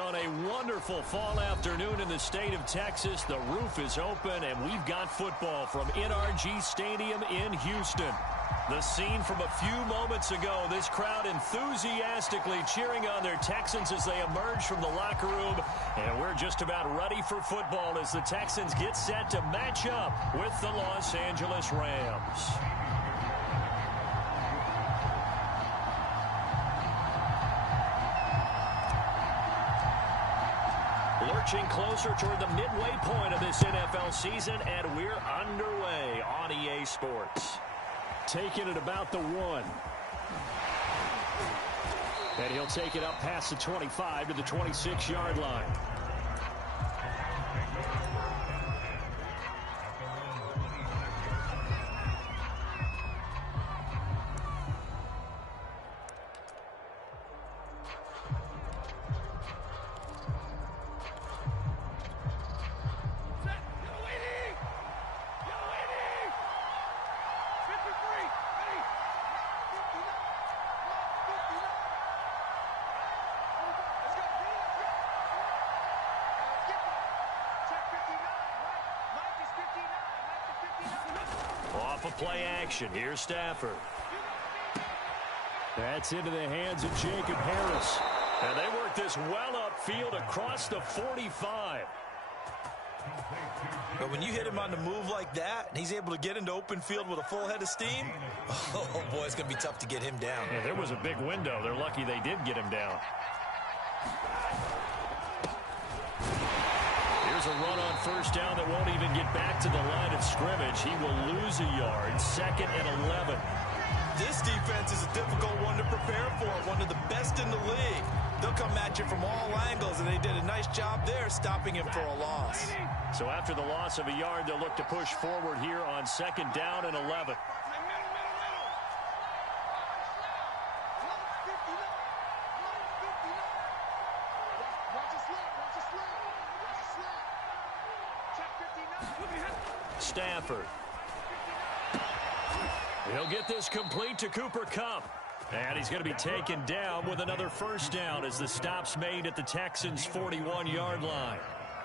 On a wonderful fall afternoon in the state of Texas, the roof is open, and we've got football from NRG Stadium in Houston. The scene from a few moments ago, this crowd enthusiastically cheering on their Texans as they emerge from the locker room. And we're just about ready for football as the Texans get set to match up with the Los Angeles Rams. Lurching closer toward the midway point of this NFL season, and we're underway on EA Sports. Taking it about the 1. And he'll take it up past the 25 to the 26-yard line. Play action. Here's Stafford. That's into the hands of Jacob Harris. And they work this well upfield across the 45. But when you hit him on the move like that, and he's able to get into open field with a full head of steam, oh boy, it's going to be tough to get him down. Yeah, there was a big window. They're lucky they did get him down. Here's a run on first down that won't even get back to the line of scrimmage. He will lose a yard. 2nd and 11. This defense is a difficult one to prepare for. One of the best in the league. They'll come at you from all angles, and they did a nice job there stopping him for a loss. So after the loss of a yard, they'll look to push forward here on 2nd down and 11. Stafford. He'll get this complete to Cooper Kupp. And he's going to be taken down with another first down as the stop's made at the Texans' 41-yard line.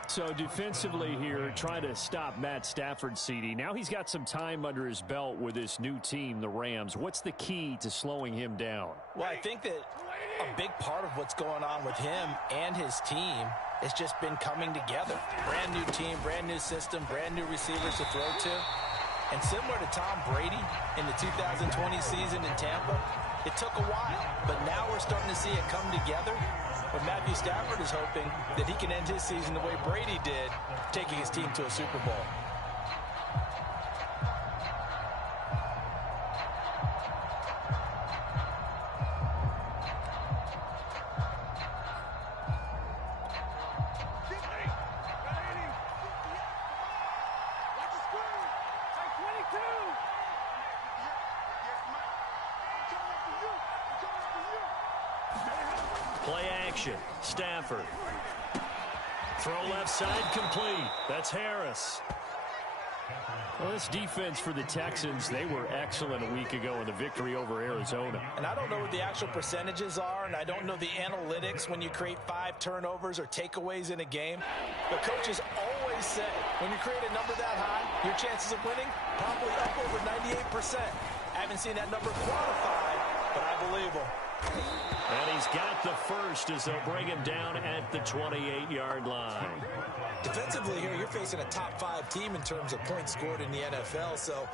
So defensively here, trying to stop Matt Stafford, CD. Now he's got some time under his belt with this new team, the Rams. What's the key to slowing him down? Well, I think that a big part of what's going on with him and his team has just been coming together. Brand new team, brand new system, brand new receivers to throw to. And similar to Tom Brady in the 2020 season in Tampa, it took a while, but now we're starting to see it come together. But Matthew Stafford is hoping that he can end his season the way Brady did, taking his team to a Super Bowl. Play action. Stafford. Throw left side complete. That's Harris. Well, this defense for the Texans, they were excellent a week ago in the victory over Arizona. And I don't know what the actual percentages are, and I don't know the analytics when you create 5 turnovers or takeaways in a game. But coaches always say, when you create a number that high, your chances of winning probably up over 98%. I haven't seen that number quantified, but I believe them. And he's got the first as they'll bring him down at the 28-yard line. Defensively here, you're facing a top 5 team in terms of points scored in the NFL. So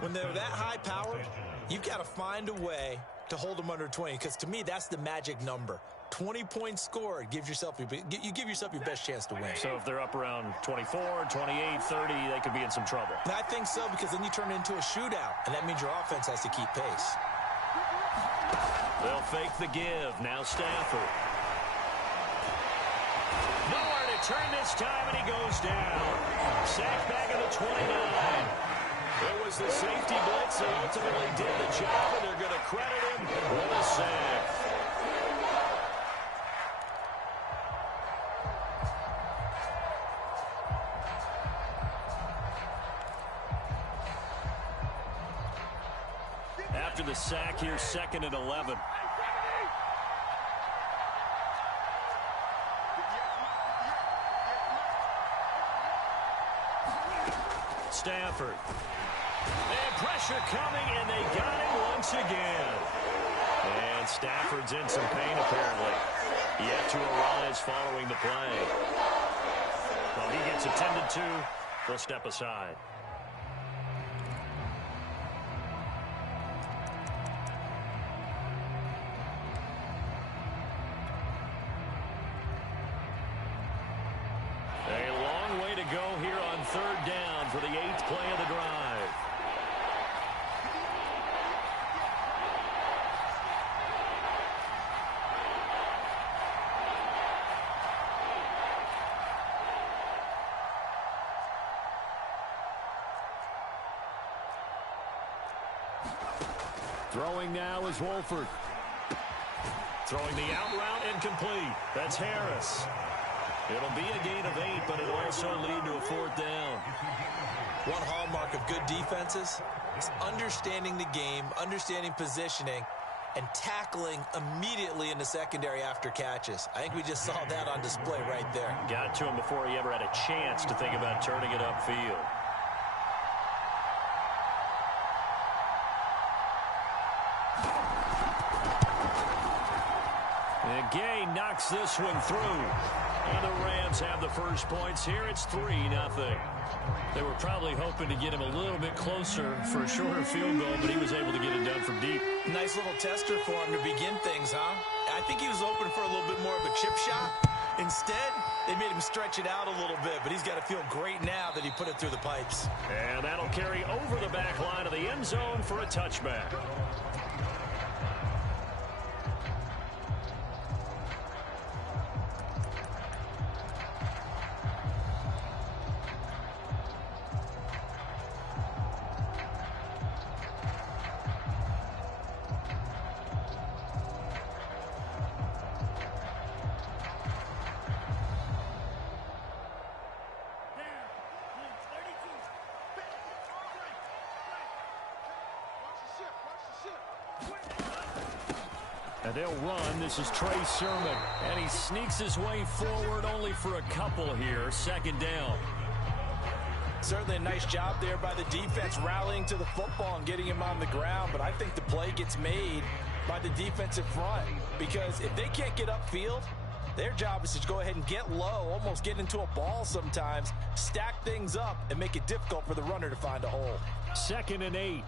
when they're that high powered, you've got to find a way to hold them under 20. Because to me, that's the magic number. 20 points scored, you give yourself your best chance to win. So if they're up around 24, 28, 30, they could be in some trouble. And I think so, because then you turn it into a shootout, and that means your offense has to keep pace. They'll fake the give. Now Stafford. Nowhere to turn this time, and he goes down. Sacked back at the 29. It was the safety blitz that ultimately did the job, and they're going to credit him with a sack. After the sack here, 2nd and 11. Stafford. And pressure coming, and they got him once again. And Stafford's in some pain, apparently. Yet to arise following the play. Well, he gets attended to. They'll step aside. A long way to go here on third down for the 8th play of the drive. Throwing now is Wolford. Throwing the out route incomplete. That's Harris. It'll be a gain of 8, but it'll also lead to a 4th down. One hallmark of good defenses is understanding the game, understanding positioning, and tackling immediately in the secondary after catches. I think we just saw that on display right there. Got to him before he ever had a chance to think about turning it upfield. And Gay knocks this one through. And the Rams have the first points here. It's 3-0. They were probably hoping to get him a little bit closer for a shorter field goal, but he was able to get it done from deep. Nice little tester for him to begin things, huh? I think he was open for a little bit more of a chip shot. Instead, they made him stretch it out a little bit, but he's got to feel great now that he put it through the pipes. And that'll carry over the back line of the end zone for a touchback. And they'll run. This is Trey Sermon. And he sneaks his way forward only for a couple here. 2nd down. Certainly a nice job there by the defense rallying to the football and getting him on the ground. But I think the play gets made by the defensive front. Because if they can't get upfield, their job is to go ahead and get low, almost get into a ball sometimes, stack things up, and make it difficult for the runner to find a hole. 2nd and 8.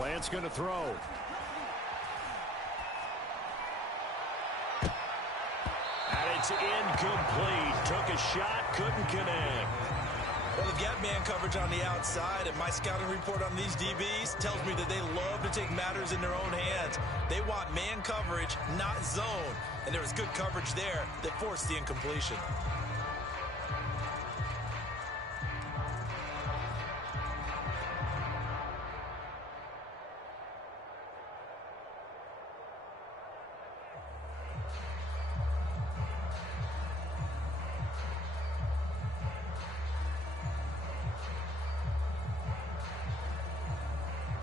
Lance going to throw. And it's incomplete. Took a shot, couldn't connect. Well, they've got man coverage on the outside, and my scouting report on these DBs tells me that they love to take matters in their own hands. They want man coverage, not zone. And there was good coverage there that forced the incompletion.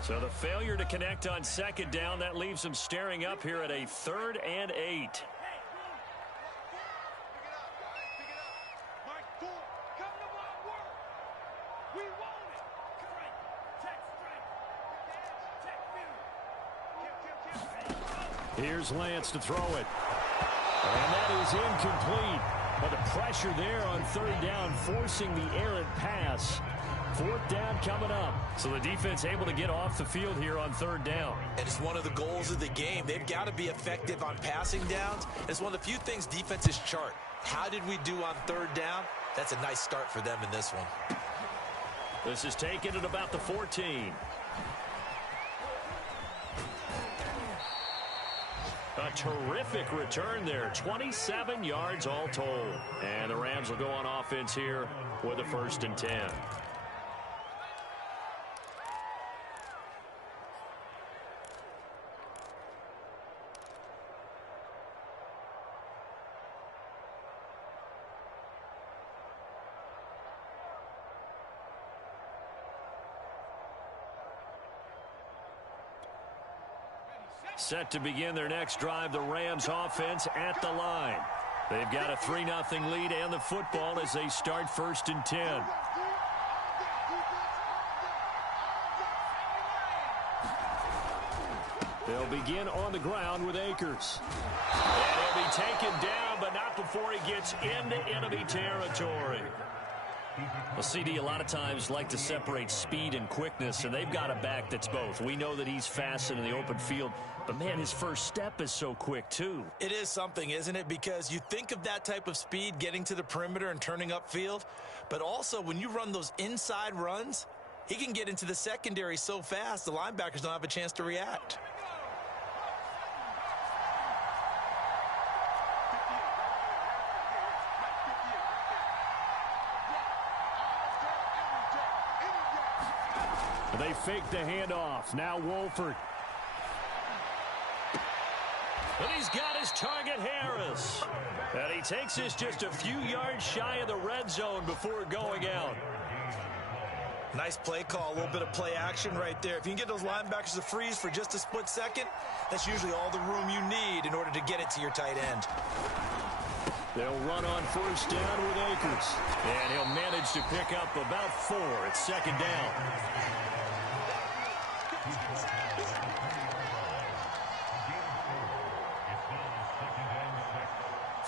So the failure to connect on 2nd down, that leaves them staring up here at a 3rd and 8. Here's Lance to throw it. And that is incomplete. But the pressure there on 3rd down, forcing the errant pass. 4th down coming up. So the defense able to get off the field here on 3rd down. And it's one of the goals of the game. They've got to be effective on passing downs. And it's one of the few things defenses chart. How did we do on 3rd down? That's a nice start for them in this one. This is taken at about the 14. A terrific return there. 27 yards all told. And the Rams will go on offense here with a 1st and 10. Set to begin their next drive, the Rams offense at the line. They've got a 3-0 lead and the football as they start 1st and 10. They'll begin on the ground with Akers. And he'll be taken down, but not before he gets into enemy territory. Well, CD, a lot of times like to separate speed and quickness, and they've got a back that's both. We know that he's fast in the open field, but, man, his first step is so quick, too. It is something, isn't it? Because you think of that type of speed getting to the perimeter and turning upfield, but also when you run those inside runs, he can get into the secondary so fast the linebackers don't have a chance to react. They fake the handoff. Now Wolford. And he's got his target, Harris. And he takes this just a few yards shy of the red zone before going out. Nice play call, a little bit of play action right there. If you can get those linebackers to freeze for just a split second, that's usually all the room you need in order to get it to your tight end. They'll run on 1st down with Akers. And he'll manage to pick up about 4. It's 2nd down.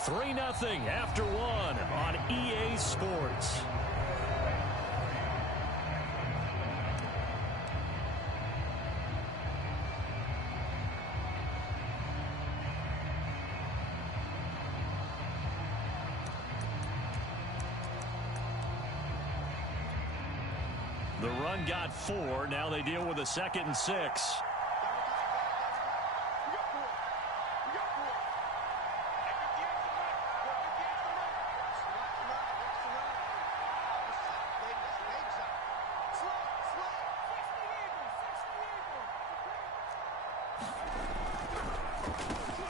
3-0 after 1 on EA Sports. The run got 4. Now they deal with a 2nd and 6.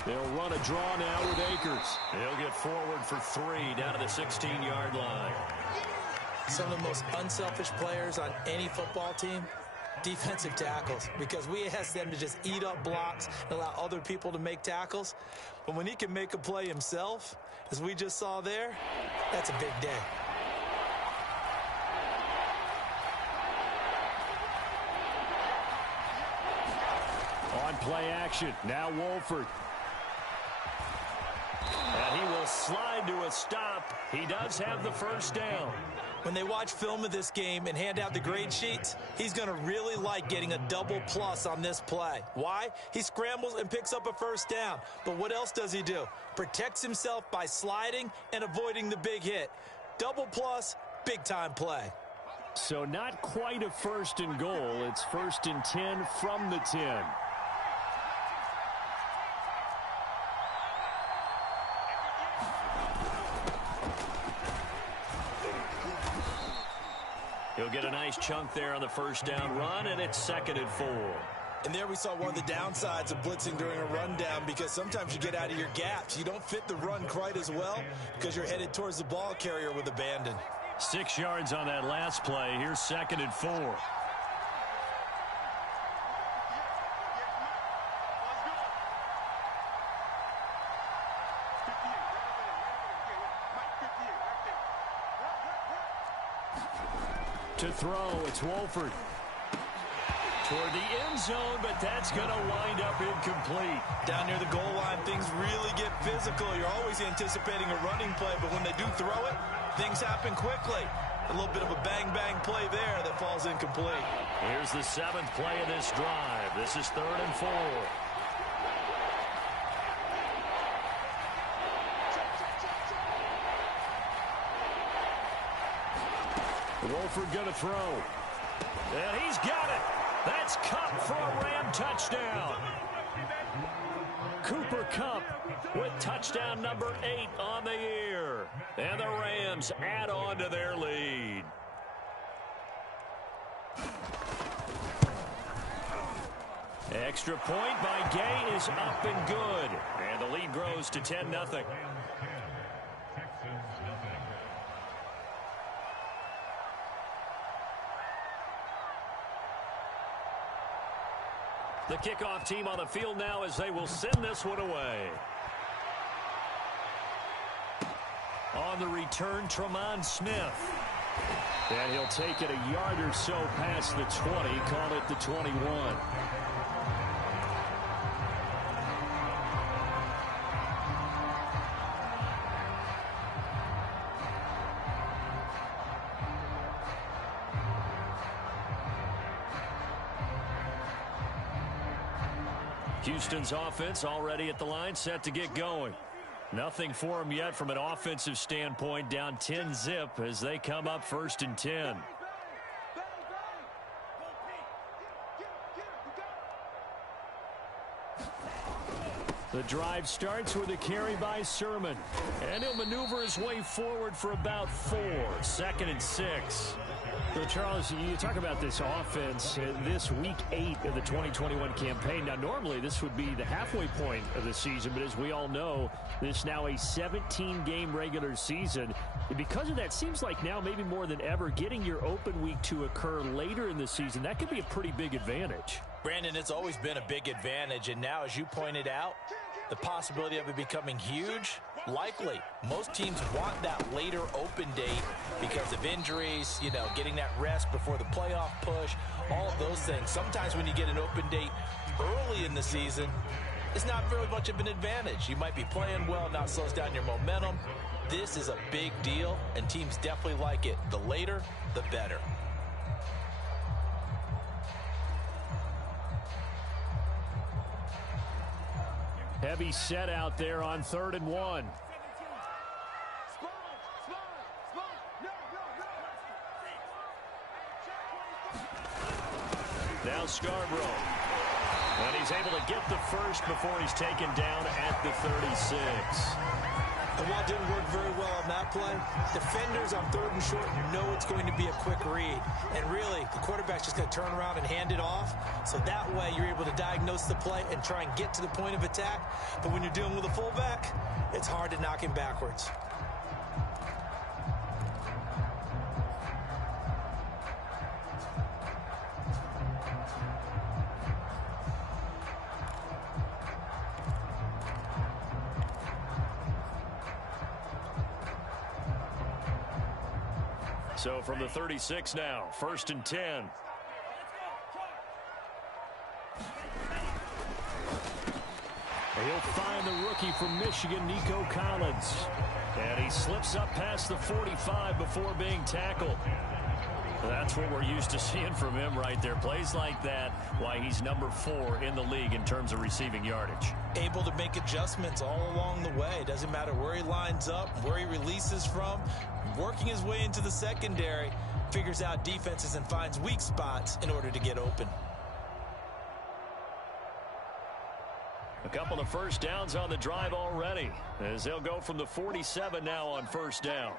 They'll run a draw now with Akers. He'll get forward for 3 down to the 16-yard line. Some of the most unselfish players on any football team, defensive tackles, because we ask them to just eat up blocks and allow other people to make tackles. But when he can make a play himself, as we just saw there, that's a big day. On play action, now Wolford. And he will slide to a stop. He does have the 1st down. When they watch film of this game and hand out the grade sheets, he's going to really like getting a double plus on this play. Why? He scrambles and picks up a 1st down. But what else does he do? Protects himself by sliding and avoiding the big hit. Double plus, big-time play. So not quite a 1st and goal. It's 1st and 10 from the 10. He'll get a nice chunk there on the 1st down run, and it's 2nd and 4. And there we saw one of the downsides of blitzing during a rundown, because sometimes you get out of your gaps. You don't fit the run quite as well because you're headed towards the ball carrier with abandon. 6 yards on that last play. Here's 2nd and 4. To throw, it's Wolford. Toward the end zone, but that's going to wind up incomplete. Down near the goal line, things really get physical. You're always anticipating a running play, but when they do throw it, things happen quickly. A little bit of a bang-bang play there that falls incomplete. Here's the 7th play of this drive. This is 3rd and 4. Wolford going to throw. And he's got it. That's Kupp for a Ram touchdown. Cooper Kupp with touchdown number 8 on the year. And the Rams add on to their lead. Extra point by Gay is up and good. And the lead grows to 10-0. The kickoff team on the field now as they will send this one away. On the return, Tremont Smith. And he'll take it a yard or so past the 20, call it the 21. Houston's offense already at the line, set to get going. Nothing for them yet from an offensive standpoint, down 10-zip as they come up 1st and 10. The drive starts with a carry by Sermon, and he'll maneuver his way forward for about 4, 2nd and 6. So, Charles, you talk about this offense, this week 8 of the 2021 campaign. Now, normally this would be the halfway point of the season, but as we all know, this is now a 17-game regular season. And because of that, seems like now maybe more than ever, getting your open week to occur later in the season, that could be a pretty big advantage. Brandon, it's always been a big advantage, and now, as you pointed out, the possibility of it becoming huge, likely. Most teams want that later open date because of injuries, you know, getting that rest before the playoff push, all of those things. Sometimes when you get an open date early in the season, it's not very much of an advantage. You might be playing well, not slows down your momentum. This is a big deal, and teams definitely like it. The later, the better. Heavy set out there on 3rd and 1. Now Scarborough. And he's able to get the first before he's taken down at the 36. And while it didn't work very well on that play, defenders on 3rd and short know it's going to be a quick read. And really, the quarterback's just going to turn around and hand it off. So that way, you're able to diagnose the play and try and get to the point of attack. But when you're dealing with a fullback, it's hard to knock him backwards. So from the 36 now, 1st and 10. He'll find the rookie from Michigan, Nico Collins. And he slips up past the 45 before being tackled. That's what we're used to seeing from him right there. Plays like that, why he's number 4 in the league in terms of receiving yardage. Able to make adjustments all along the way. Doesn't matter where he lines up, where he releases from. Working his way into the secondary, figures out defenses and finds weak spots in order to get open. A couple of first downs on the drive already, as they'll go from the 47 now on 1st down.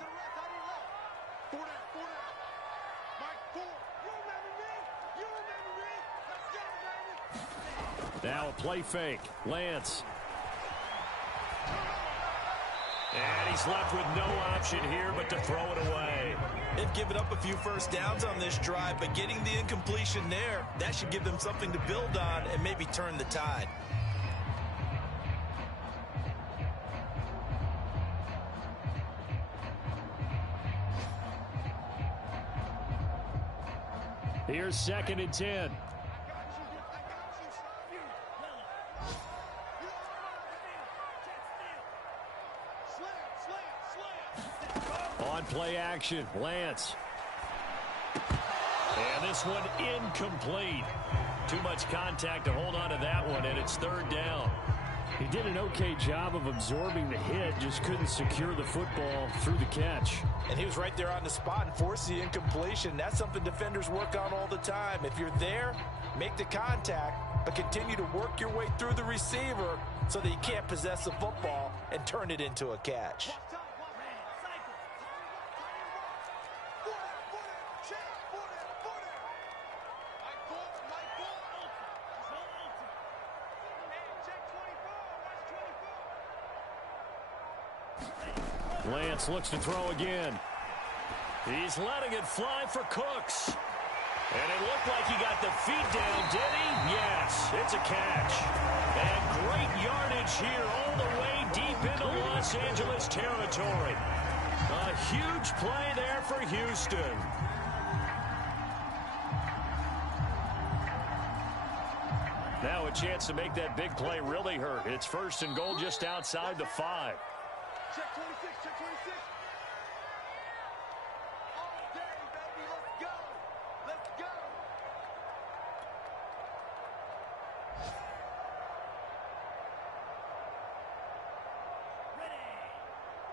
Now a play fake. Lance. And he's left with no option here but to throw it away. They've given up a few first downs on this drive, but getting the incompletion there, that should give them something to build on and maybe turn the tide. Here's 2nd and 10. On play action, Lance. And this one incomplete. Too much contact to hold on to that one, and it's 3rd down. He did an okay job of absorbing the hit, just couldn't secure the football through the catch. And he was right there on the spot and forced the incompletion. That's something defenders work on all the time. If you're there, make the contact, but continue to work your way through the receiver so that you can't possess the football and turn it into a catch. Lance looks to throw again. He's letting it fly for Cooks. And it looked like he got the feet down, did he? Yes, it's a catch. And great yardage here all the way deep into Los Angeles territory. A huge play there for Houston. Now a chance to make that big play really hurt. It's 1st and goal just outside the 5. Check 26, check 26. All day, baby, let's go. Let's go. Ready.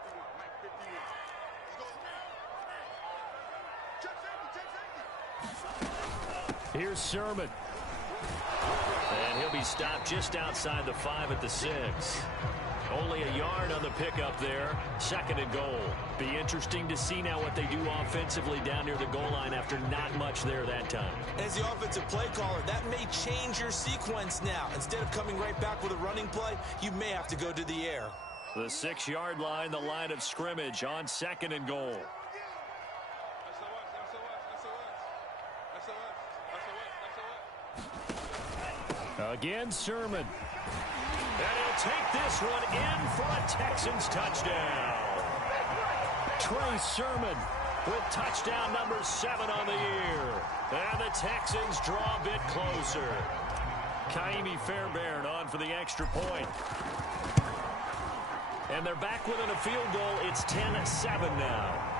51, Mike 51. Let's go. Check safety, check safety. Here's Sermon. And he'll be stopped just outside the 5 at the 6. Only a yard on the pickup there. 2nd and goal. Be interesting to see now what they do offensively down near the goal line after not much there that time. As the offensive play caller, that may change your sequence now. Instead of coming right back with a running play, you may have to go to the air. The 6-yard line, the line of scrimmage on 2nd and goal. Again, Sermon. And he'll take this one in for a Texans touchdown. Trey Sermon with touchdown number 7 on the year. And the Texans draw a bit closer. Kaimi Fairbairn on for the extra point. And they're back within a field goal. It's 10-7 now.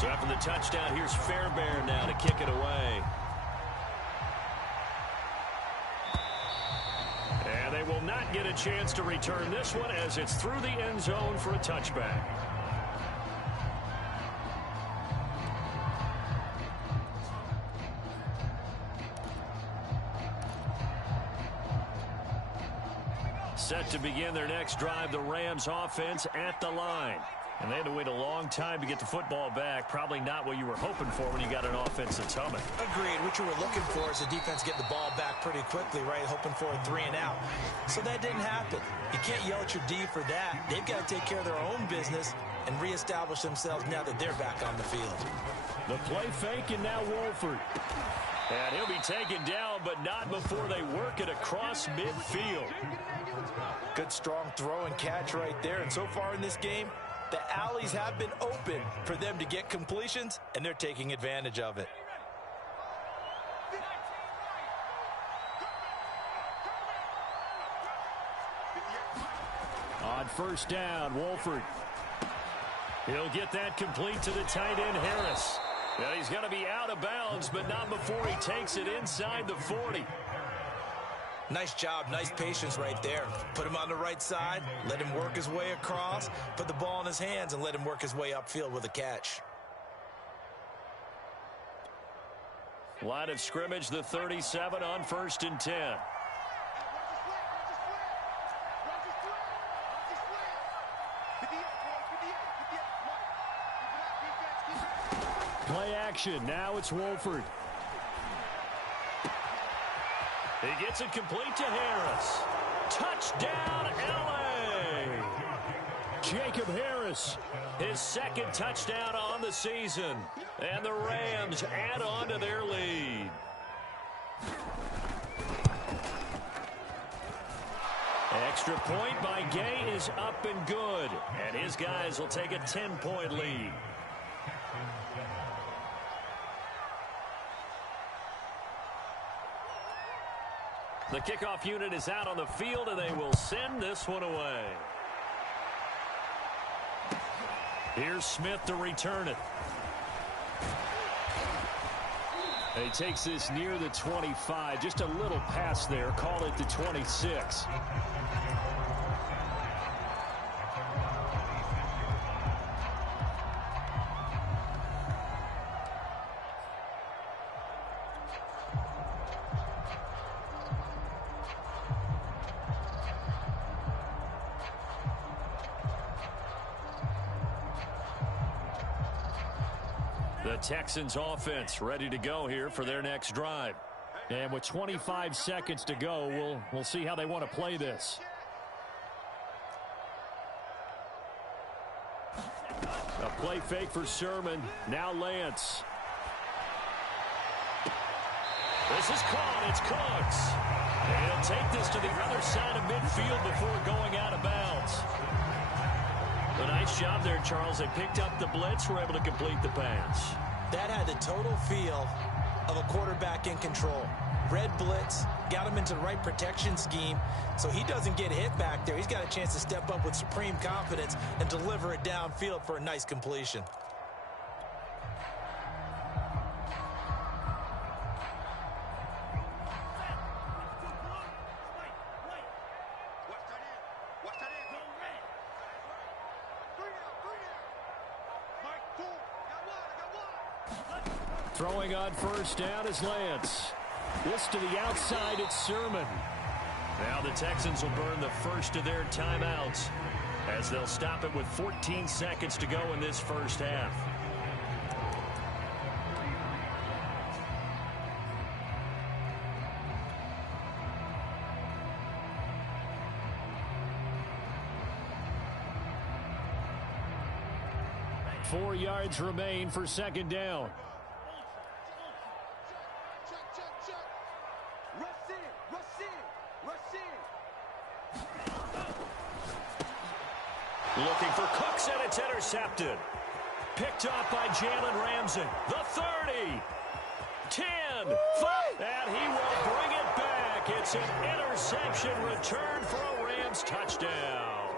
So after the touchdown, here's Fairbairn now to kick it away. And they will not get a chance to return this one as it's through the end zone for a touchback. Set to begin their next drive, the Rams offense at the line. And they had to wait a long time to get the football back. Probably not what you were hoping for when you got an offense that's humming. Agreed. What you were looking for is the defense getting the ball back pretty quickly, right? Hoping for a 3 and out. So that didn't happen. You can't yell at your D for that. They've got to take care of their own business and reestablish themselves now that they're back on the field. The play fake, and now Wolford. And he'll be taken down, but not before they work it across midfield. Good strong throw and catch right there. And so far in this game, the alleys have been open for them to get completions, and they're taking advantage of it. On 1st down, Wolford. He'll get that complete to the tight end, Harris. Now he's going to be out of bounds, but not before he takes it inside the 40. Nice job, nice patience right there. Put him on the right side, let him work his way across, put the ball in his hands, and let him work his way upfield with a catch. Line of scrimmage, the 37 on 1st and 10. Play action. Now it's Wolford. He gets it complete to Harris. Touchdown, L.A. Jacob Harris, his 2nd touchdown on the season. And the Rams add on to their lead. Extra point by Gay is up and good. And his guys will take a 10-point lead. The kickoff unit is out on the field, and they will send this one away. Here's Smith to return it. He takes this near the 25. Just a little pass there. Call it the 26. The Texans offense ready to go here for their next drive. And with 25 seconds to go, we'll see how they want to play this. A play fake for Sermon. Now Lance. This is caught. It's Cooks. And he'll take this to the other side of midfield before going out of bounds. A nice job there, Charles. They picked up the blitz, were able to complete the pass. That had the total feel of a quarterback in control. Red blitz, got him into the right protection scheme, so he doesn't get hit back there. He's got a chance to step up with supreme confidence and deliver it downfield for a nice completion. Throwing on first down is Lance. This to the outside, it's Sermon. Now the Texans will burn the first of their timeouts as they'll stop it with 14 seconds to go in this first half. Four yards remain for second down. Looking for Cooks, and it's intercepted. Picked off by Jalen Ramsey. The 30. 10. 5. And he will bring it back. It's an interception return for a Rams touchdown.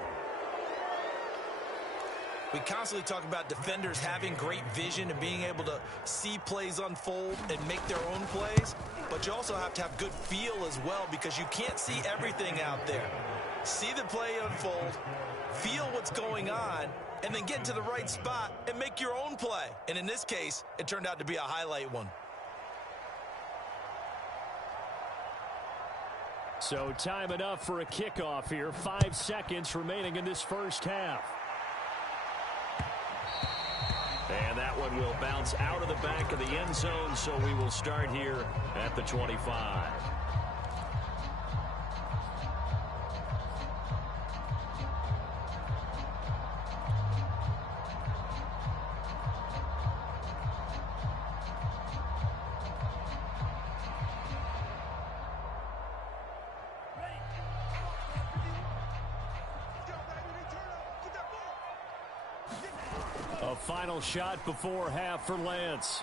We constantly talk about defenders having great vision and being able to see plays unfold and make their own plays. But you also have to have good feel as well, because you can't see everything out there. See the play unfold, feel what's going on, and then get to the right spot and make your own play. And in this case, it turned out to be a highlight one. So time enough for a kickoff here. 5 seconds remaining in this first half. And that one will bounce out of the back of the end zone, so we will start here at the 25. A final shot before half for Lance.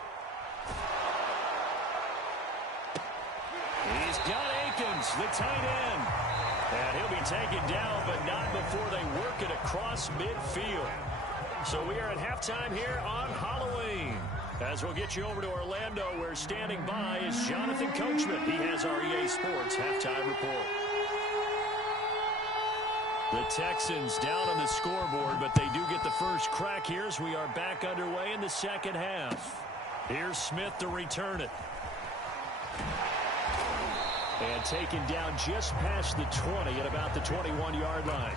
He's got Akins, the tight end. And he'll be taken down, but not before they work it across midfield. So we are at halftime here on Halloween. As we'll get you over to Orlando, where standing by is Jonathan Coachman. He has our EA Sports halftime report. The Texans down on the scoreboard, but they do get the first crack here as we are back underway in the second half. Here's Smith to return it. And taken down just past the 20 at about the 21-yard line.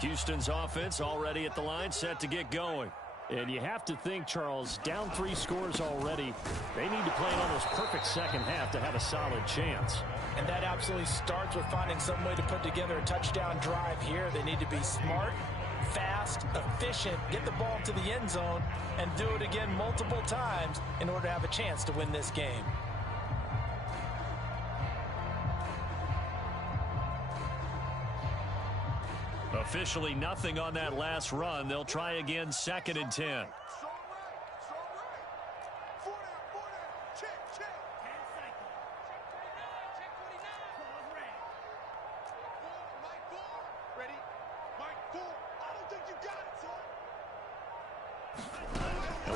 Houston's offense already at the line, set to get going. And you have to think, Charles, down 3 scores already. They need to play an almost perfect second half to have a solid chance. And that absolutely starts with finding some way to put together a touchdown drive here. They need to be smart, fast, efficient, get the ball to the end zone, and do it again multiple times in order to have a chance to win this game. Officially nothing on that last run. They'll try again, 2nd and 10.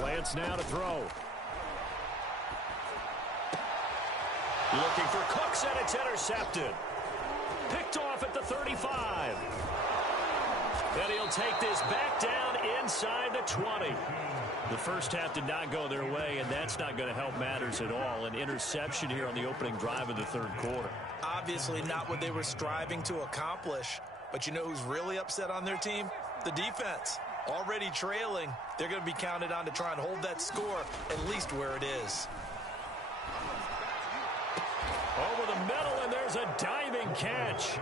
Lance now to throw. Looking for Cooks, and it's intercepted. Picked off at the 35. And he'll take this back down inside the 20. The first half did not go their way, and that's not going to help matters at all. An interception here on the opening drive of the third quarter. Obviously not what they were striving to accomplish. But you know who's really upset on their team? The defense. Already trailing, they're going to be counted on to try and hold that score at least where it is. Over the middle, and there's a diving catch.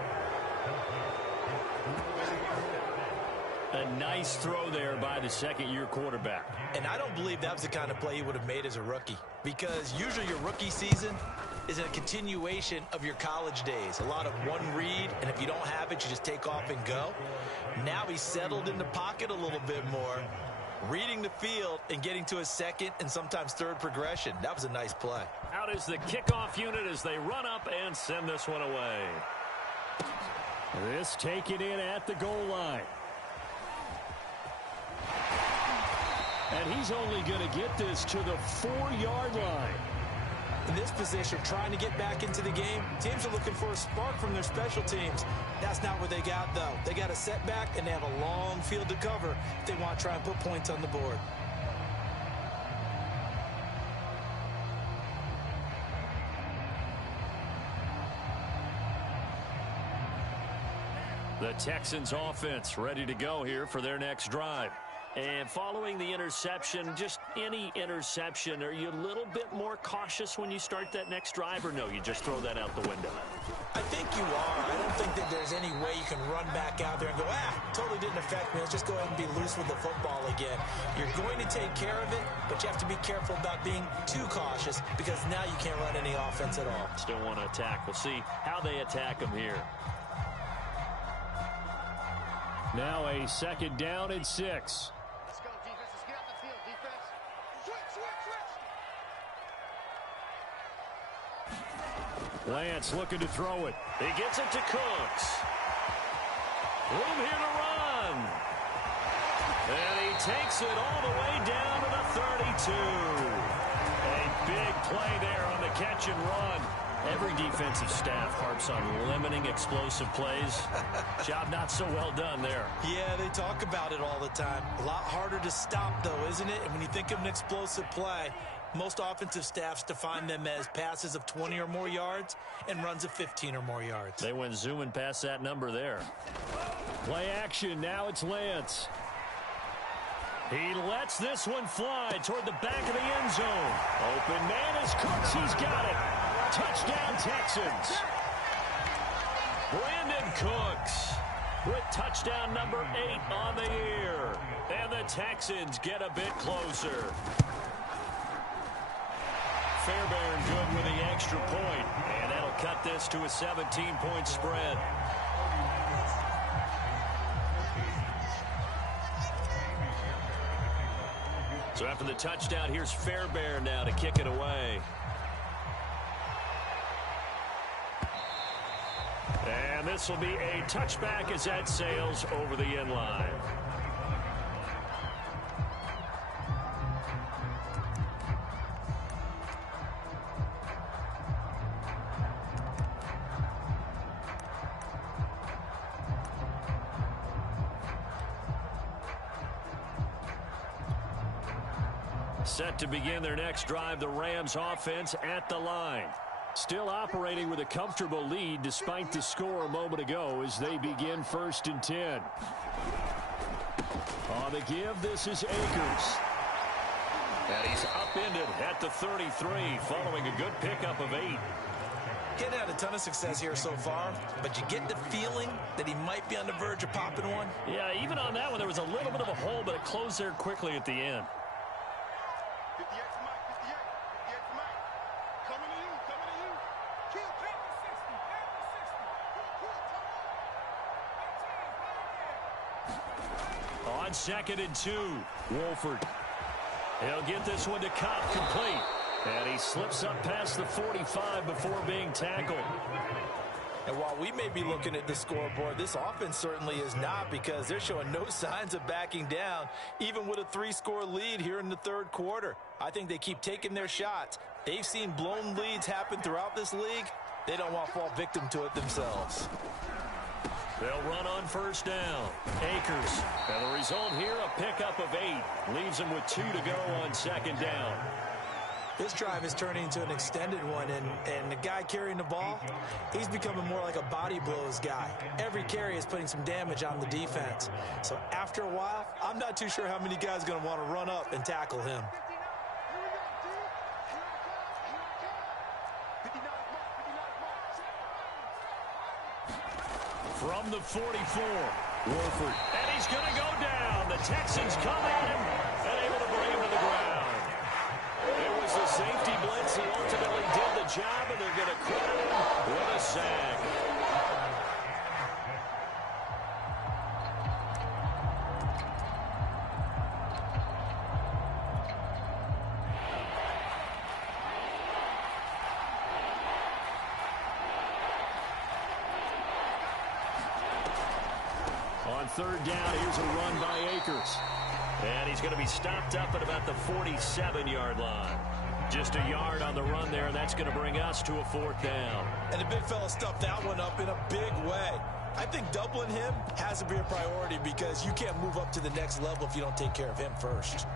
A nice throw there by the second-year quarterback. And I don't believe that was the kind of play he would have made as a rookie, because usually your rookie season is a continuation of your college days. A lot of one read, and if you don't have it, you just take off and go. Now he's settled in the pocket a little bit more, reading the field and getting to his second and sometimes third progression. That was a nice play. Out is the kickoff unit as they run up and send this one away. This taken in at the goal line. And he's only going to get this to the 4-yard line. In this position, trying to get back into the game, teams are looking for a spark from their special teams. That's not what they got, though. They got a setback, and they have a long field to cover if they want to try and put points on the board. The Texans offense ready to go here for their next drive. And following the interception, just any interception, are you a little bit more cautious when you start that next drive, or no, you just throw that out the window? I think you are. I don't think that there's any way you can run back out there and go, totally didn't affect me. Let's just go ahead and be loose with the football again. You're going to take care of it, but you have to be careful about being too cautious, because now you can't run any offense at all. Still want to attack. We'll see how they attack them here. Now a second down and 6. Let's go, defense. Let's get out the field, defense. Switch. Lance looking to throw it. He gets it to Cooks. Room here to run. And he takes it all the way down to the 32. A big play there on the catch and run. Every defensive staff harps on limiting explosive plays. Job not so well done there. Yeah, they talk about it all the time. A lot harder to stop, though, isn't it? And when you think of an explosive play, most offensive staffs define them as passes of 20 or more yards and runs of 15 or more yards. They went zooming past that number there. Play action. Now it's Lance. He lets this one fly toward the back of the end zone. Open man is Cooks. He's got it. Touchdown, Texans. Brandon Cooks with touchdown number 8 on the year. And the Texans get a bit closer. Fairbairn good with the extra point. And that'll cut this to a 17-point spread. So after the touchdown, here's Fairbairn now to kick it away. And this will be a touchback as that sails over the end line. Set to begin their next drive, the Rams offense at the line. Still operating with a comfortable lead despite the score a moment ago as they begin 1st and 10. On the give, this is Akers. And he's upended at the 33 following a good pickup of 8. Getting had a ton of success here so far, but you get the feeling that he might be on the verge of popping one. Yeah, even on that one, there was a little bit of a hole, but it closed there quickly at the end. 58 to Mike, 58 to Mike. Coming to you, coming to you. Kill, kill. 60, 60. On 2nd and 2, Wolford. He'll get this one to Cobb, complete. And he slips up past the 45 before being tackled. And while we may be looking at the scoreboard, this offense certainly is not, because they're showing no signs of backing down, even with a 3-score lead here in the 3rd quarter. I think they keep taking their shots. They've seen blown leads happen throughout this league. They don't want to fall victim to it themselves. They'll run on 1st down. Akers. And the result here, a pickup of 8. Leaves them with 2 to go on 2nd down. This drive is turning into an extended one, and the guy carrying the ball, he's becoming more like a body blows guy. Every carry is putting some damage on the defense. So after a while, I'm not too sure how many guys are going to want to run up and tackle him. From the 44, Wolford. And he's going to go down. The Texans come at him and able to bring him to the ground. It was the safety blitz that ultimately did the job, and they're going to credit him with a sack. On third down, here's a run by Akers. And he's going to be stopped up at about the 47-yard line. Just a yard on the run there, and that's going to bring us to a fourth down. And the big fella stuffed that one up in a big way. I think doubling him has to be a priority because you can't move up to the next level if you don't take care of him first.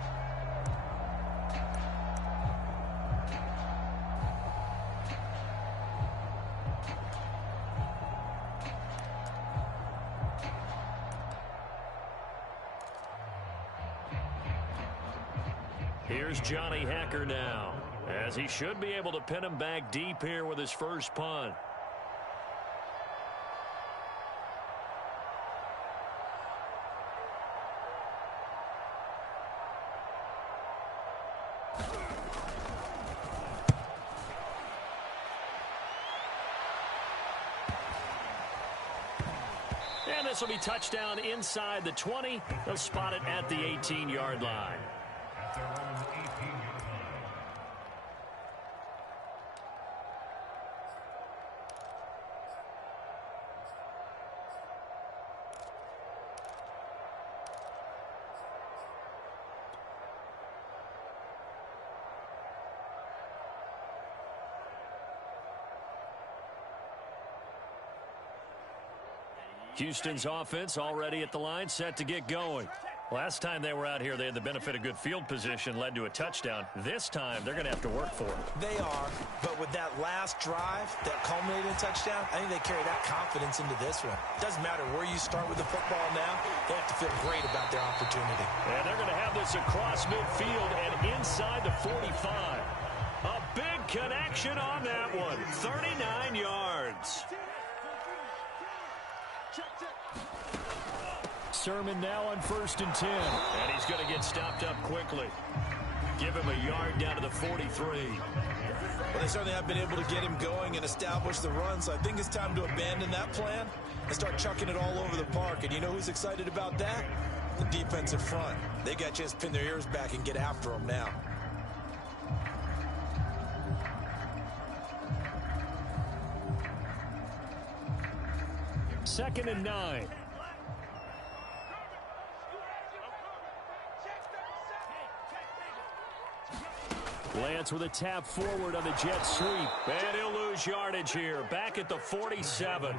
Here's Johnny Hecker now, as he should be able to pin him back deep here with his first punt. And this will be touchdown inside the 20. They'll spot it at the 18-yard line. Houston's offense already at the line, set to get going. Last time they were out here, they had the benefit of good field position, led to a touchdown. This time, they're going to have to work for it. They are, but with that last drive, that culminating touchdown, I think they carry that confidence into this one. Doesn't matter where you start with the football now, they have to feel great about their opportunity. And they're going to have this across midfield and inside the 45. A big connection on that one, 39 yards. Sermon now on 1st and 10. And he's going to get stopped up quickly. Give him a yard down to the 43. Well, they certainly have been able to get him going and establish the run, so I think it's time to abandon that plan and start chucking it all over the park. And you know who's excited about that? The defensive front. They got a chance to pin their ears back and get after them now. Second and 9. Lance with a tap forward on the jet sweep. And he'll lose yardage here. Back at the 47.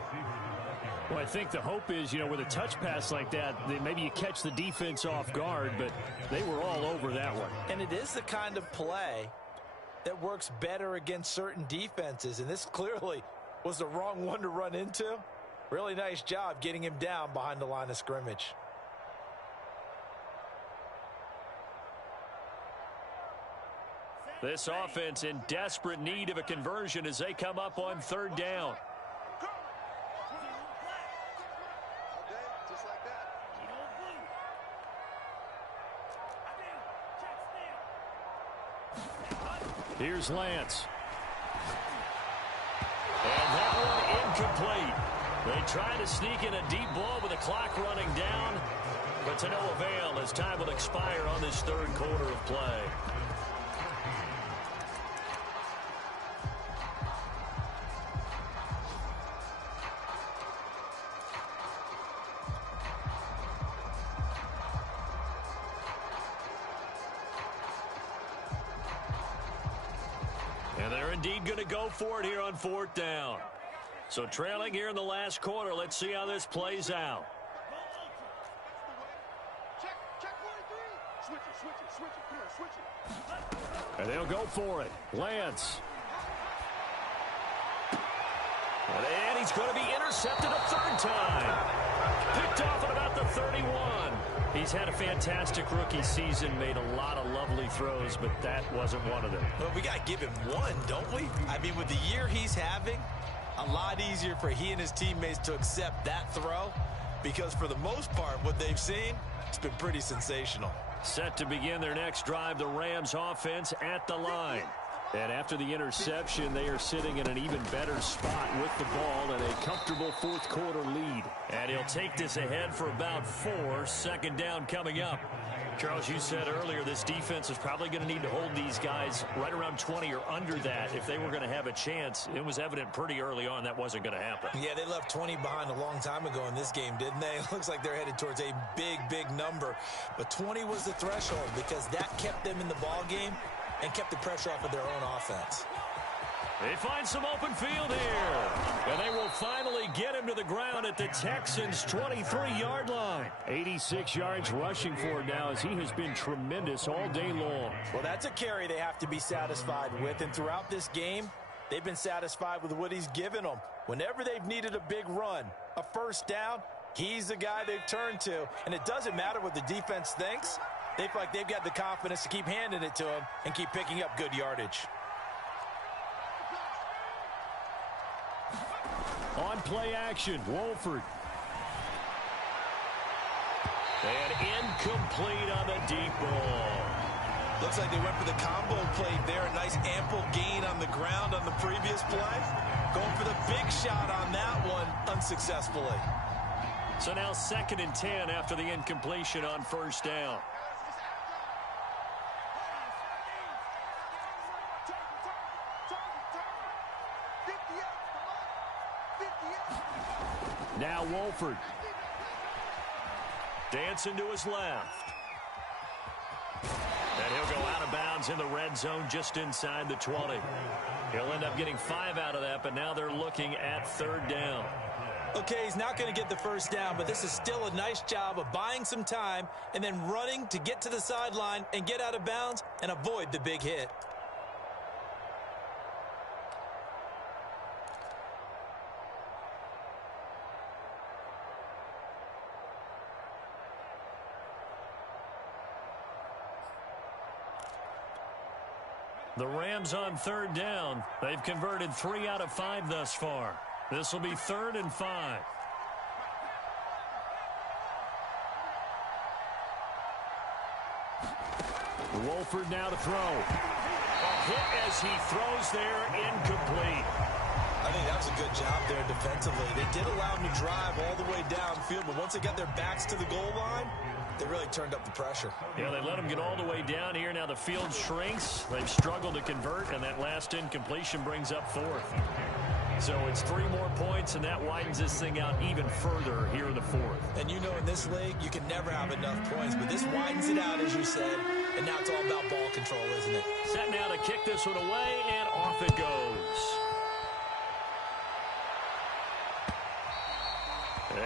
Well, I think the hope is, with a touch pass like that, maybe you catch the defense off guard, but they were all over that one. And it is the kind of play that works better against certain defenses, and this clearly was the wrong one to run into. Really nice job getting him down behind the line of scrimmage. This offense in desperate need of a conversion as they come up on third down. Here's Lance. And that one incomplete. They try to sneak in a deep ball with the clock running down, but to no avail as time will expire on this third quarter of play. And they're indeed going to go for it here on fourth down. So trailing here in the last quarter, let's see how this plays out. Come on, switch it. And they'll go for it. Lance. And he's going to be intercepted a third time. Picked off at about the 31. He's had a fantastic rookie season, made a lot of lovely throws, but that wasn't one of them. Well, we got to give him one, don't we? I mean, with the year he's having, a lot easier for he and his teammates to accept that throw, because for the most part, what they've seen, it's been pretty sensational. Set to begin their next drive, the Rams offense at the line. And after the interception, they are sitting in an even better spot with the ball and a comfortable fourth quarter lead. And he'll take this ahead for about 4. Second down coming up. Charles, you said earlier this defense is probably going to need to hold these guys right around 20 or under that if they were going to have a chance. It was evident pretty early on that wasn't going to happen. Yeah, they left 20 behind a long time ago in this game, didn't they? It looks like they're headed towards a big number. But 20 was the threshold because that kept them in the ball game and kept the pressure off of their own offense. They find some open field here. And they will finally get him to the ground at the Texans' 23-yard line. 86 yards rushing for him now as he has been tremendous all day long. Well, that's a carry they have to be satisfied with. And throughout this game, they've been satisfied with what he's given them. Whenever they've needed a big run, a first down, he's the guy they've turned to. And it doesn't matter what the defense thinks. They feel like they've got the confidence to keep handing it to him and keep picking up good yardage. On play action, Wolford. And incomplete on the deep ball. Looks like they went for the combo play there. A nice ample gain on the ground on the previous play. Going for the big shot on that one unsuccessfully. So now 2nd and 10 after the incompletion on first down. Now Wolford. Dancing to his left. And he'll go out of bounds in the red zone just inside the 20. He'll end up getting 5 out of that, but now they're looking at 3rd down. Okay, he's not going to get the first down, but this is still a nice job of buying some time and then running to get to the sideline and get out of bounds and avoid the big hit. The Rams on 3rd down. They've converted 3 out of 5 thus far. This will be 3rd and 5. Wolford now to throw. A hit as he throws there, incomplete. I think that was a good job there defensively. They did allow him to drive all the way downfield, but once they got their backs to the goal line, they really turned up the pressure. Yeah, they let him get all the way down here. Now the field shrinks. They've struggled to convert, and that last incompletion brings up 4th. So it's 3 more points, and that widens this thing out even further here in the 4th. And you know in this league, you can never have enough points, but this widens it out, as you said, and now it's all about ball control, isn't it? Set now to kick this one away, and off it goes.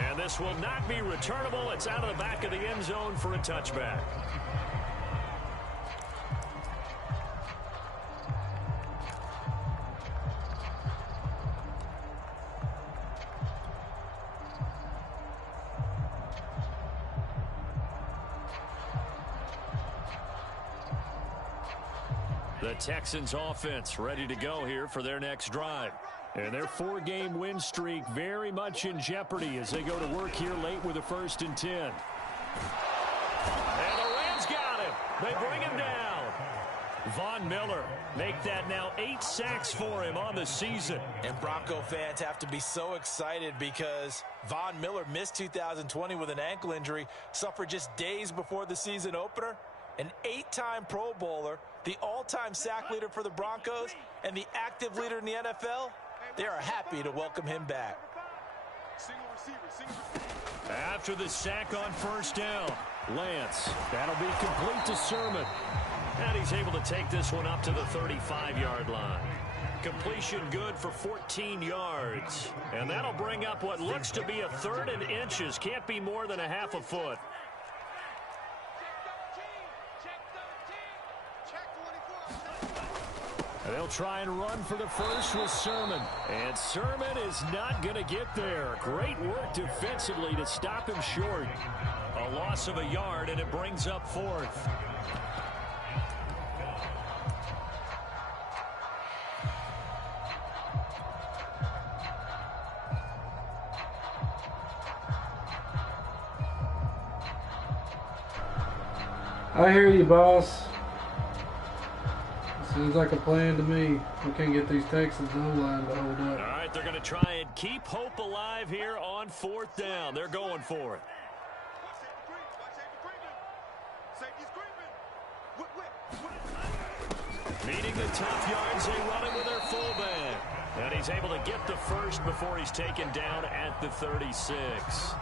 And this will not be returnable. It's out of the back of the end zone for a touchback. The Texans offense ready to go here for their next drive. And their 4-game win streak very much in jeopardy as they go to work here late with a 1st and 10. And the Rams got him. They bring him down. Von Miller make that now 8 sacks for him on the season. And Bronco fans have to be so excited because Von Miller missed 2020 with an ankle injury, suffered just days before the season opener. An 8-time Pro Bowler, the all-time sack leader for the Broncos, and the active leader in the NFL. They are happy to welcome him back. After the sack on first down, Lance. That'll be complete to Sermon. And he's able to take this one up to the 35-yard line. Completion good for 14 yards. And that'll bring up what looks to be a 3rd and inches. Can't be more than a half a foot. They'll try and run for the first with Sermon. And Sermon is not going to get there. Great work defensively to stop him short. A loss of a yard, and it brings up fourth. I hear you, boss. Sounds like a plan to me. We can't get these Texans O-line to hold up. All right, they're going to try and keep hope alive here on fourth down. They're going for it. Needing the tough yards, they run it with their fullback. And he's able to get the first before he's taken down at the 36.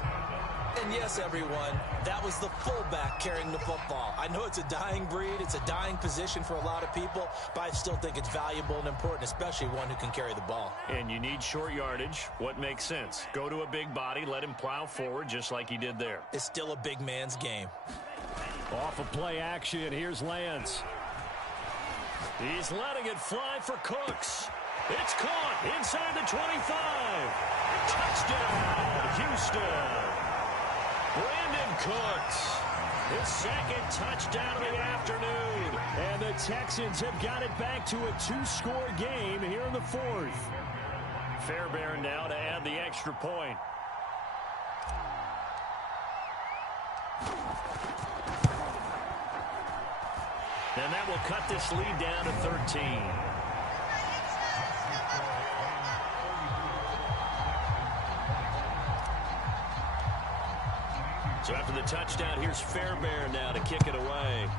And yes, everyone, that was the fullback carrying the football. I know it's a dying breed, it's a dying position for a lot of people, but I still think it's valuable and important, especially one who can carry the ball. And you need short yardage. What makes sense? Go to a big body, let him plow forward just like he did there. It's still a big man's game. Off of play action, here's Lance. He's letting it fly for Cooks. It's caught inside the 25. Touchdown, Houston. Brandon Cooks, his second touchdown of the afternoon. And the Texans have got it back to a 2-score game here in the fourth. Fairbairn now to add the extra point. And that will cut this lead down to 13. So after the touchdown, here's Fairbairn now to kick it away.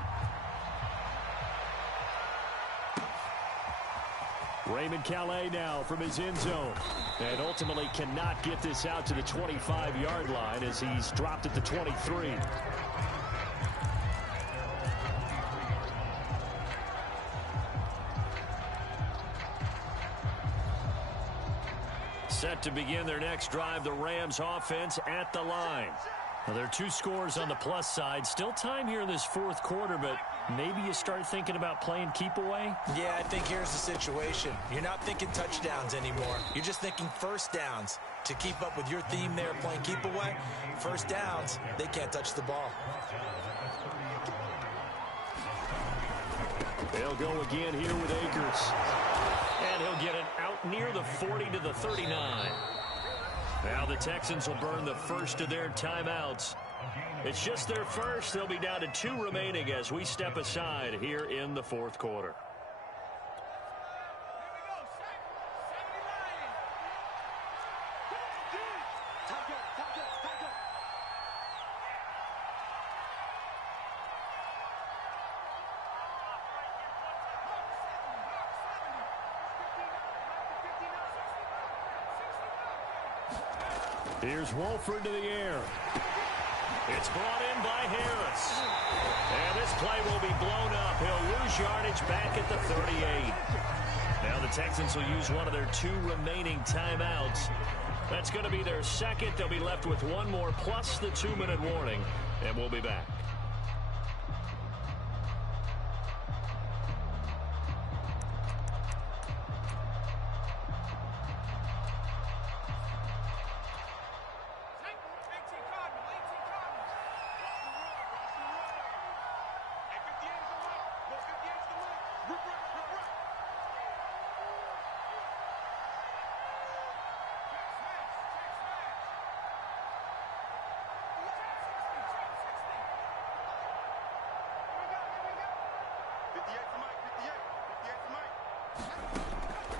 Raymond Calais now from his end zone. And ultimately cannot get this out to the 25-yard line as he's dropped at the 23. Set to begin their next drive, the Rams offense at the line. Well, there are 2 scores on the plus side. Still time here in this fourth quarter, but maybe you start thinking about playing keep away? Yeah, I think here's the situation. You're not thinking touchdowns anymore. You're just thinking first downs. To keep up with your theme there, playing keep away, first downs, they can't touch the ball. They'll go again here with Akers. And he'll get it out near the 40 to the 39. Now the Texans will burn the first of their timeouts. It's just their first. They'll be down to 2 remaining as we step aside here in the fourth quarter. Here's Wolford to the air. It's brought in by Harris. And this play will be blown up. He'll lose yardage back at the 38. Now the Texans will use one of their 2 remaining timeouts. That's going to be their second. They'll be left with 1 more plus the 2-minute warning. And we'll be back.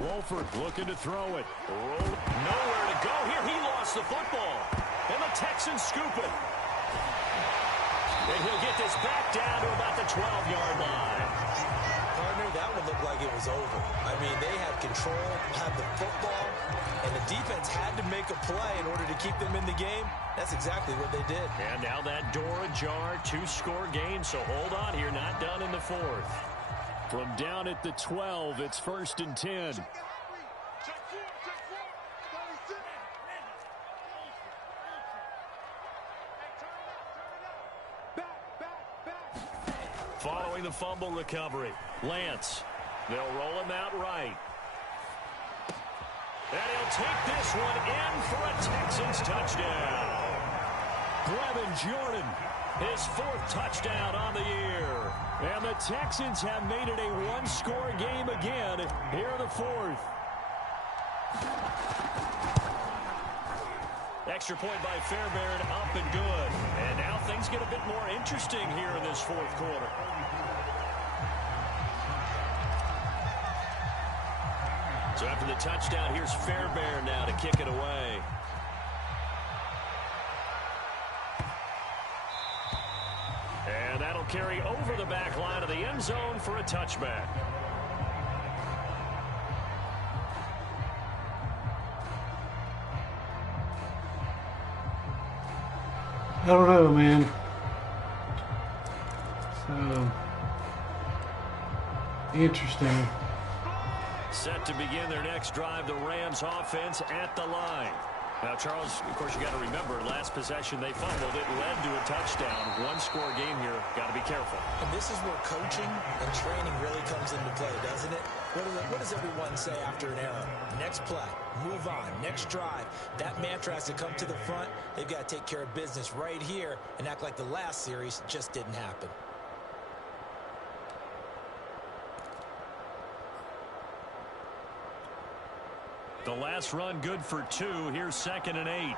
Wolford looking to throw it. Nowhere to go here. He lost the football. And the Texans scoop it. And he'll get this back down to about the 12-yard line. Partner, that would look like it was over. I mean, they had control, had the football, and the defense had to make a play in order to keep them in the game. That's exactly what they did. And now that door ajar, 2-score game. So hold on here, not done in the fourth. From down at the 12, it's 1st and 10. Following the fumble recovery, Lance. They'll roll him out right. And he'll take this one in for a Texans touchdown. Brevin Jordan, his 4th touchdown on the year. And the Texans have made it a one-score game again here in the 4th. Extra point by Fairbairn, up and good. And now things get a bit more interesting here in this 4th quarter. So after the touchdown, here's Fairbairn now to kick it away. And that'll carry over the back line of the end zone for a touchback. I don't know, man. So interesting. Set to begin their next drive, the Rams offense at the line. Now, Charles, of course, you got to remember, last possession they fumbled. It led to a touchdown. One-score game here. Got to be careful. And this is where coaching and training really comes into play, doesn't it? What does everyone say after an error? Next play, move on, next drive. That mantra has to come to the front. They've got to take care of business right here and act like the last series just didn't happen. The last run good for 2. Here's 2nd and 8.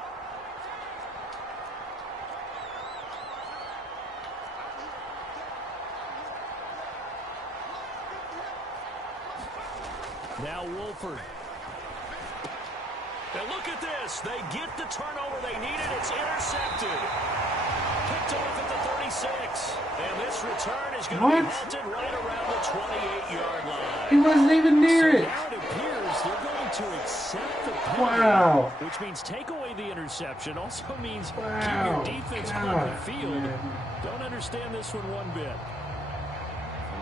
Now Wolford. And look at this. They get the turnover they needed. It's intercepted. Picked off at the 36. And this return is going to be halted right around the 28-yard line. He wasn't even near it. Now it appears they're going to accept the penalty, Wow. which means take away the interception. Also means keep Wow. your defense God, on the field. man. Don't understand this one bit.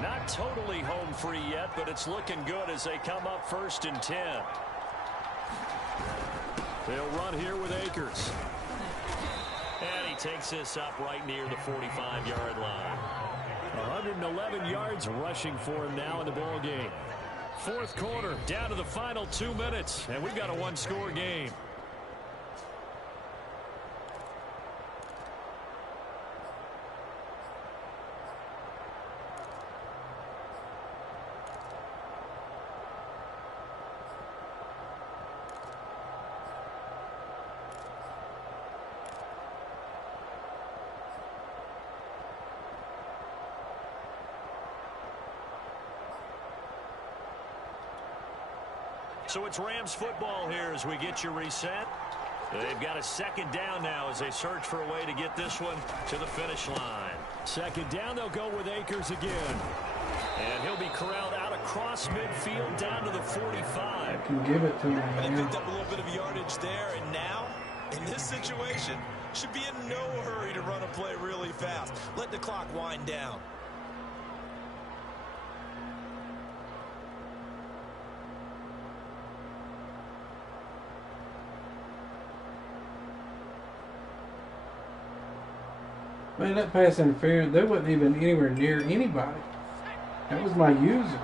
Not totally home free yet, but it's looking good as they come up 1st and 10. They'll run here with Akers. And he takes this up right near the 45-yard line. 111 yards rushing for him now in the ball game. 4th quarter, down to the final 2 minutes, and we've got a one-score game. So it's Rams football here as we get you reset. They've got a 2nd down now as they search for a way to get this one to the finish line. 2nd down, they'll go with Akers again. And he'll be corralled out across midfield down to the 45. I can give it to him. They Man. picked up a little bit of yardage there, and now, in this situation, should be in no hurry to run a play really fast. Let the clock wind down. Man, that pass interference, they wasn't even anywhere near anybody. That was my user.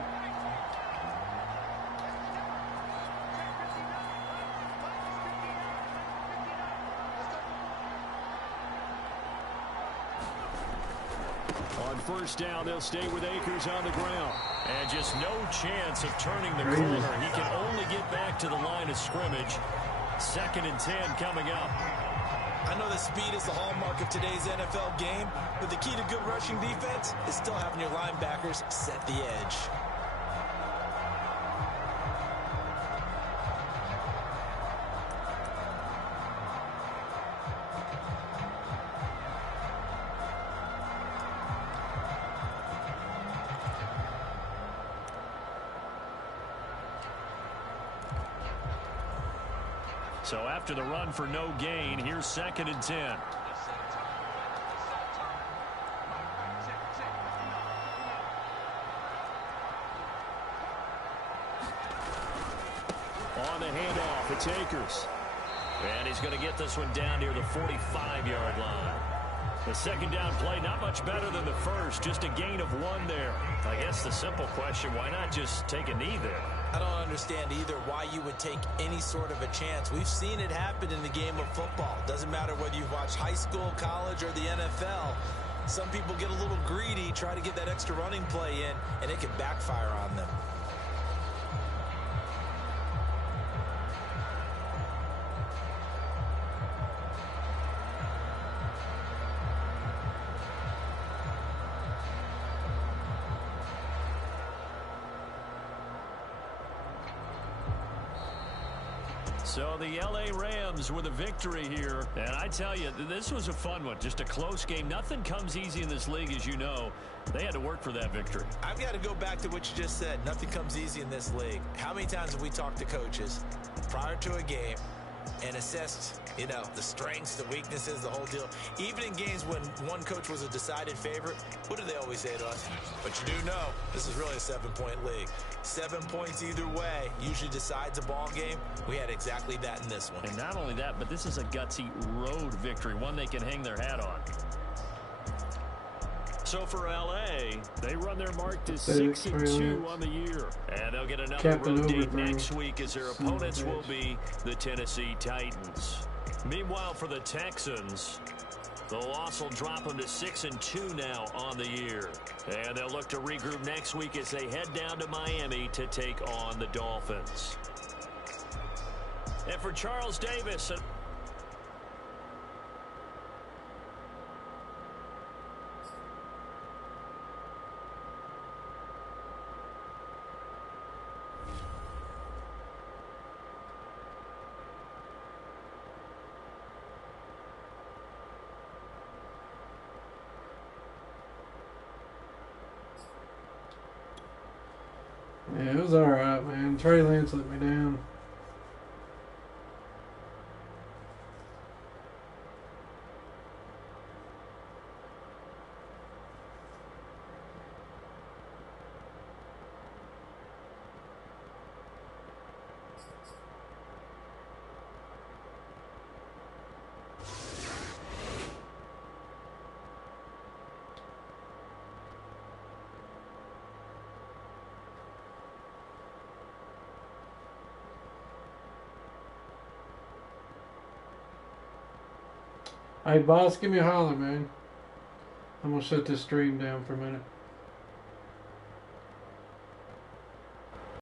On 1st down, they'll stay with Akers on the ground. And just no chance of turning the corner. He can only get back to the line of scrimmage. 2nd and 10 coming up. I know that speed is the hallmark of today's NFL game, but the key to good rushing defense is still having your linebackers set the edge. So after the run for no gain, here's 2nd and 10. On the handoff, it's Akers. And he's going to get this one down near the 45-yard line. The second down play, not much better than the first, just a gain of 1 there. I guess the simple question, why not just take a knee there? I don't understand either why you would take any sort of a chance. We've seen it happen in the game of football. Doesn't matter whether you've watched high school, college, or the NFL. Some people get a little greedy, try to get that extra running play in, and it can backfire on them. So the L.A. Rams with a victory here. And I tell you, this was a fun one. Just a close game. Nothing comes easy in this league, as you know. They had to work for that victory. I've got to go back to what you just said. Nothing comes easy in this league. How many times have we talked to coaches prior to a game and assessed, the strengths, the weaknesses, the whole deal? Even in games when one coach was a decided favorite, what do they always say to us? But you do know this is really a 7-point league. 7 points either way usually decides a ball game. We had exactly that in this one. And not only that, but this is a gutsy road victory, one they can hang their hat on. So for L.A., they run their mark to 6-2 on the year. And they'll get another road date next week as their opponents will be the Tennessee Titans. Meanwhile, for the Texans, the loss will drop them to 6-2 now on the year. And they'll look to regroup next week as they head down to Miami to take on the Dolphins. And for Charles Davis... Yeah, it was alright, man. Trey Lance let me down. Hey, boss, give me a holler, man. I'm going to shut this stream down for a minute.